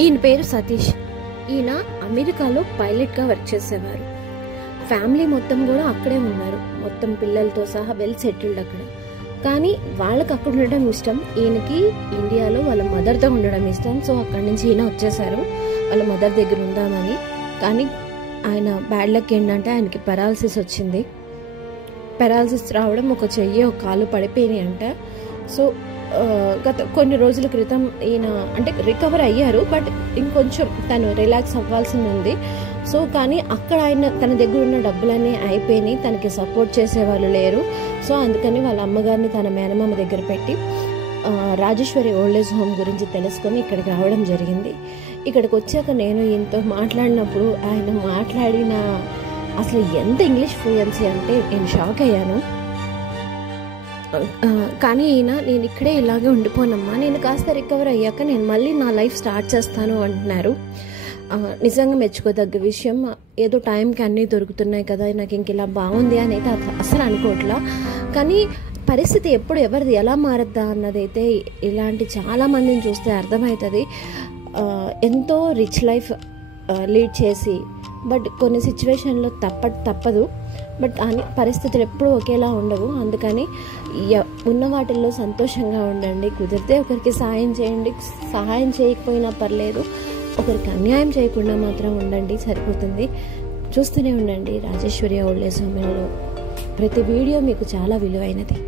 ఈయన పేరు సతీష్. ఈయన అమెరికాలో పైలట్గా వర్క్ చేసేవారు. ఫ్యామిలీ మొత్తం కూడా అక్కడే ఉన్నారు, మొత్తం పిల్లలతో సహా వెల్ సెటిల్డ్ అక్కడ. కానీ వాళ్ళకి అక్కడ ఉండడం ఇష్టం, ఈయనకి ఇండియాలో వాళ్ళ మదర్తో ఉండడం ఇష్టం. సో అక్కడి నుంచి ఈయన వచ్చేసారు వాళ్ళ మదర్ దగ్గర ఉందామని. కానీ ఆయన బ్యాడ్ లక్ ఏంటంటే ఆయనకి పెరాలసిస్ వచ్చింది. పెరాలసిస్ రావడం ఒక చెయ్యి ఒక కాలు పడిపోయినాయి అంట. సో గత కొన్ని రోజుల క్రితం ఈయన అంటే రికవర్ అయ్యారు, బట్ ఇంకొంచెం తను రిలాక్స్ అవ్వాల్సింది ఉంది. సో కానీ అక్కడ ఆయన తన దగ్గర ఉన్న డబ్బులన్నీ అయిపోయినాయి, తనకి సపోర్ట్ చేసేవాళ్ళు లేరు. సో అందుకని వాళ్ళ అమ్మగారిని తన మేనమామ దగ్గర పెట్టి రాజేశ్వరి ఓల్డ్ ఏజ్ హోమ్ గురించి తెలుసుకొని ఇక్కడికి రావడం జరిగింది. ఇక్కడికి వచ్చాక నేను ఈయనతో మాట్లాడినప్పుడు ఆయన మాట్లాడిన అసలు ఎంత ఇంగ్లీష్ ఫ్లూయెన్సీ అంటే నేను షాక్ అయ్యాను. కానీ ఈయన నేను ఇక్కడే ఇలాగే ఉండిపోనమ్మా, నేను కాస్త రికవర్ అయ్యాక నేను మళ్ళీ నా లైఫ్ స్టార్ట్ చేస్తాను అంటున్నారు. నిజంగా మెచ్చుకోదగ్గ విషయం. ఏదో టైంకి అన్నీ దొరుకుతున్నాయి కదా, నాకు ఇంక ఇలా బాగుంది అని అయితే అసలు అనుకోవట్లా. కానీ పరిస్థితి ఎప్పుడు ఎవరిది ఎలా మారద్దా అన్నదైతే ఇలాంటి చాలామందిని చూస్తే అర్థమవుతుంది. ఎంతో రిచ్ లైఫ్ లీడ్ చేసి బట్ కొన్ని సిచ్యువేషన్లో తప్పదు. బట్ అని పరిస్థితులు ఎప్పుడూ ఒకేలా ఉండవు. అందుకని ఉన్న వాటిల్లో సంతోషంగా ఉండండి. కుదిరితే ఒకరికి సహాయం చేయండి, సహాయం చేయకపోయినా పర్లేదు, ఒకరికి అన్యాయం చేయకుండా మాత్రం ఉండండి, సరిపోతుంది. చూస్తూనే ఉండండి రాజేశ్వరి ఓల్డ్ ఏజ్ హోమ్లో. ప్రతి వీడియో మీకు చాలా విలువైనది.